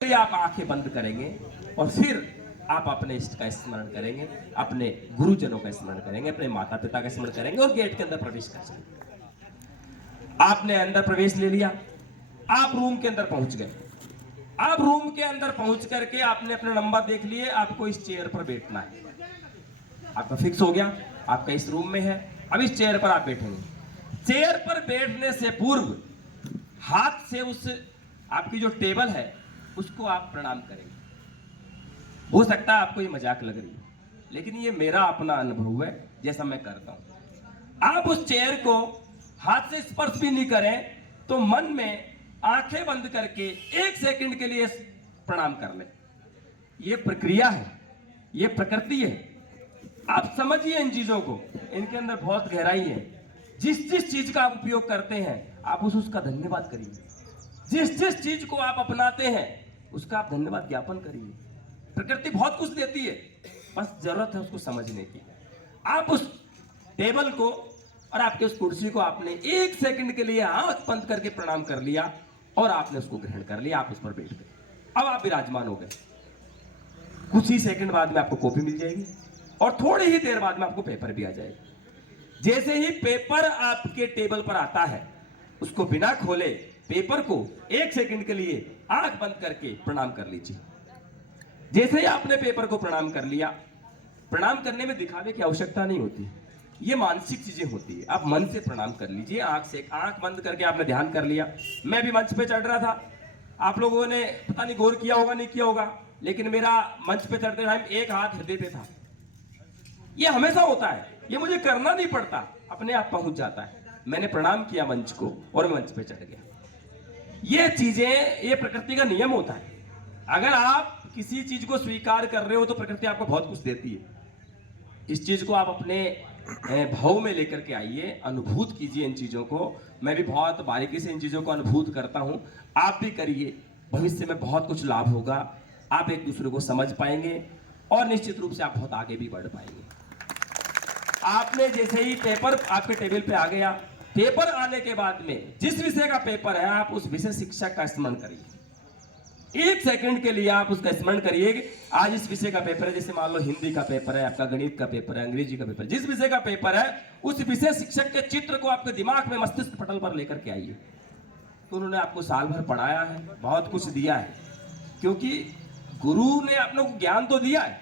आप आंखें बंद करेंगे और फिर आप अपने इष्ट का स्मरण करेंगे, अपने गुरुजनों का स्मरण करेंगे, अपने माता पिता का स्मरण करेंगे और गेट के अंदर प्रवेश कर जाएंगे। आपने अंदर प्रवेश ले लिया, आप रूम के अंदर पहुंच गए। आप रूम के अंदर पहुंच करके आपने अपने नंबर देख लिए, आपको इस चेयर पर बैठना है। आपका फिक्स हो गया, आपका इस रूम में है, अब इस चेयर पर आप बैठेंगे। चेयर पर बैठने से पूर्व हाथ से उस आपकी जो टेबल है उसको आप प्रणाम करेंगे। हो सकता है आपको ये मजाक लग रही है, लेकिन ये मेरा अपना अनुभव है, जैसा मैं करता हूं। आप उस चेयर को हाथ से स्पर्श भी नहीं करें तो मन में आंखें बंद करके 1 सेकंड के लिए प्रणाम कर लें। ये प्रक्रिया है, ये प्रकृति है। आप समझिए इन चीजों को, इनके अंदर बहुत गहराई है। जिस जिस चीज का आप उपयोग करते हैं आप उसका धन्यवाद करिए। जिस जिस चीज को आप अपनाते हैं उसका आप धन्यवाद ज्ञापन करिए। प्रकृति बहुत कुछ देती है, बस जरूरत है उसको समझने की। आप उस टेबल को और आपके उस कुर्सी को आपने 1 सेकंड के लिए आंख बंद करके प्रणाम कर लिया और आपने उसको ग्रहण कर लिया, आप उस पर बैठ गए। अब आप विराजमान हो गए। कुछ ही सेकंड बाद में आपको कॉपी मिल जाएगी और थोड़ी ही देर बाद में आपको पेपर भी आ जाएगा। जैसे ही पेपर आपके टेबल पर आता है, उसको बिना खोले पेपर को 1 सेकंड के लिए आंख बंद करके प्रणाम कर लीजिए। जैसे ही आपने पेपर को प्रणाम कर लिया, प्रणाम करने में दिखावे की आवश्यकता नहीं होती, ये मानसिक चीजें होती है। आप मन से प्रणाम कर लीजिए, आंख बंद करके आपने ध्यान कर लिया। मैं भी मंच पे चढ़ रहा था, आप लोगों ने पता नहीं गौर किया होगा नहीं किया होगा, लेकिन मेरा मंच पे चढ़ते टाइम एक हाथ हृदय पे था। ये हमेशा होता है, ये मुझे करना नहीं पड़ता, अपने आप पहुंच जाता है। मैंने प्रणाम किया मंच को और मैं मंच पे चढ़ गया। ये चीजें, ये प्रकृति का नियम होता है। अगर आप किसी चीज को स्वीकार कर रहे हो तो प्रकृति आपको बहुत कुछ देती है। इस चीज को आप अपने भाव में लेकर के आइए, अनुभूत कीजिए इन चीजों को। मैं भी बहुत बारीकी से इन चीजों को अनुभूत करता हूं, आप भी करिए। भविष्य में बहुत कुछ लाभ होगा, आप एक दूसरे को समझ पाएंगे और निश्चित रूप से आप बहुत आगे भी बढ़ पाएंगे। आपने जैसे ही पेपर आपके टेबल पे आ गया, पेपर आने के बाद में जिस विषय का पेपर है आप उस विषय शिक्षक का स्मरण करिए। 1 सेकंड के लिए आप उसका स्मरण करिए। आज इस विषय का पेपर है, जैसे मान लो हिंदी का पेपर है, आपका गणित का पेपर है, अंग्रेजी का पेपर है, जिस विषय का पेपर है उस विषय शिक्षक के चित्र को आपके दिमाग में मस्तिष्क पटल पर लेकर के आइए। तो उन्होंने आपको साल भर पढ़ाया है, बहुत कुछ दिया है, क्योंकि गुरु ने आप लोग को ज्ञान तो दिया है,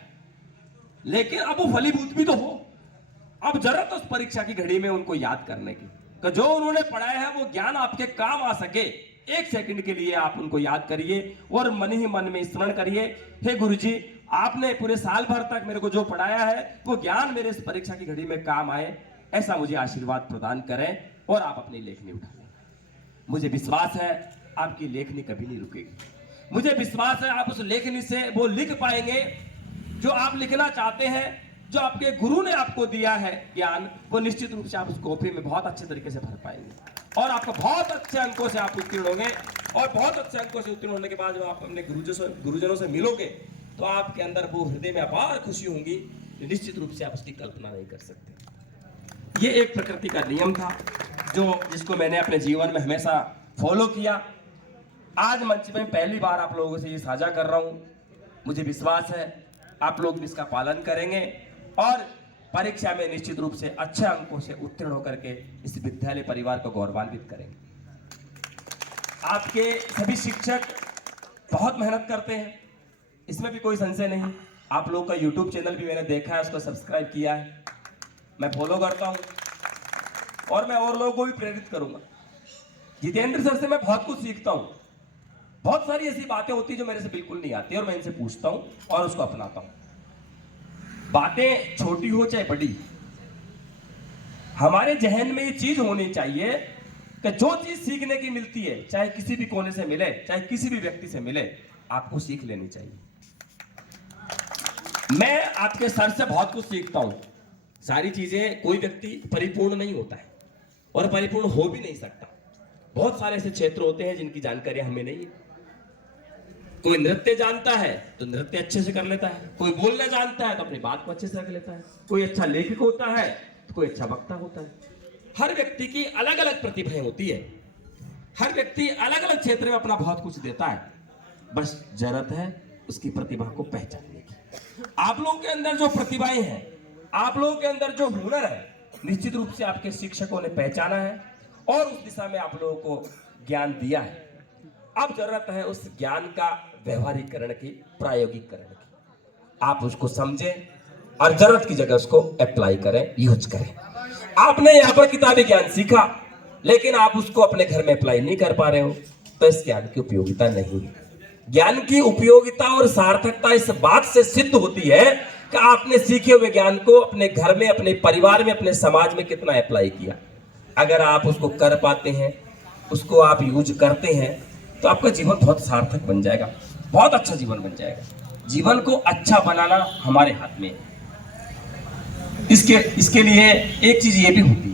लेकिन अब वो फलीभूत भी तो हो। अब जरूरत उस परीक्षा की घड़ी में उनको याद करने की, तो जो उन्होंने पढ़ाया है वो ज्ञान आपके काम आ सके। 1 सेकंड के लिए आप उनको याद करिए और मन ही मन में स्मरण करिए, हे गुरुजी, आपने पूरे साल भर तक मेरे को जो पढ़ाया है वो ज्ञान मेरे इस परीक्षा की घड़ी में काम आए, ऐसा मुझे आशीर्वाद प्रदान करें और आप अपनी लेखनी उठा लें। मुझे विश्वास है आपकी लेखनी कभी नहीं रुकेगी। मुझे विश्वास है आप उस लेखनी से वो लिख पाएंगे जो आप लिखना चाहते हैं। जो आपके गुरु ने आपको दिया है ज्ञान, वो निश्चित रूप से आप उस कॉपी में बहुत अच्छे तरीके से भर पाएंगे और आपको बहुत अच्छे अंकों से आप उत्तीर्ण होंगे। और बहुत अच्छे अंकों से उत्तीर्ण होने के बाद जब आप अपने गुरुजनों से मिलोगे तो आपके अंदर वो हृदय में अपार खुशी होंगी, निश्चित रूप से आप उसकी कल्पना नहीं कर सकते। ये एक प्रकृति का नियम था जिसको मैंने अपने जीवन में हमेशा फॉलो किया। आज मंच में पहली बार आप लोगों से ये साझा कर रहा हूं। मुझे विश्वास है आप लोग भी इसका पालन करेंगे और परीक्षा में निश्चित रूप से अच्छे अंकों से उत्तीर्ण होकर के इस विद्यालय परिवार को गौरवान्वित करेंगे। आपके सभी शिक्षक बहुत मेहनत करते हैं, इसमें भी कोई संशय नहीं। आप लोग का YouTube चैनल भी मैंने देखा है, उसको सब्सक्राइब किया है, मैं फॉलो करता हूं और मैं और लोगों को भी प्रेरित करूंगा। जितेंद्र सर से मैं बहुत कुछ सीखता हूं। बहुत सारी ऐसी बातें होती है जो मेरे से बिल्कुल नहीं आती और मैं इनसे पूछता हूं और उसको अपनाता हूं। बातें छोटी हो चाहे बड़ी, हमारे जहन में ये चीज होनी चाहिए कि जो चीज सीखने की मिलती है, चाहे किसी भी कोने से मिले, चाहे किसी भी व्यक्ति से मिले, आपको सीख लेनी चाहिए। मैं आपके सर से बहुत कुछ सीखता हूं। सारी चीजें, कोई व्यक्ति परिपूर्ण नहीं होता है और परिपूर्ण हो भी नहीं सकता। बहुत सारे ऐसे क्षेत्र होते हैं जिनकी जानकारी हमें नहीं है। कोई नृत्य जानता है तो नृत्य अच्छे से कर लेता है, कोई बोलना जानता है तो अपनी बात को अच्छे से रख लेता है, कोई अच्छा लेखक होता है तो कोई अच्छा वक्ता होता है। हर व्यक्ति की अलग अलग प्रतिभाएं होती है, हर व्यक्ति अलग अलग क्षेत्र में अपना बहुत कुछ देता है। बस जरूरत है उसकी प्रतिभा को पहचानने की। आप लोगों के अंदर जो प्रतिभाएं हैं, आप लोगों के अंदर जो हुनर है, निश्चित रूप से आपके शिक्षकों ने पहचाना है और उस दिशा में आप लोगों को ज्ञान दिया है। अब जरूरत है उस ज्ञान का व्यवहारिकरण की, प्रायोगिकरण की। आप उसको समझें और जरूरत की जगह उसको अप्लाई करें, यूज करें। आपने यहाँ पर किताबी ज्ञान सीखा लेकिन आप उसको अपने घर में अप्लाई नहीं कर पा रहे हो, तो इस ज्ञान की उपयोगिता नहीं है। ज्ञान की उपयोगिता और सार्थकता इस बात से सिद्ध होती है कि आपने सीखे हुए ज्ञान को अपने घर में, अपने परिवार में, अपने समाज में कितना अप्लाई किया। अगर आप उसको कर पाते हैं, उसको आप यूज करते हैं, तो आपका जीवन बहुत सार्थक बन जाएगा, बहुत अच्छा जीवन बन जाएगा। जीवन को अच्छा बनाना हमारे हाथ में है। इसके लिए एक चीज ये भी होती है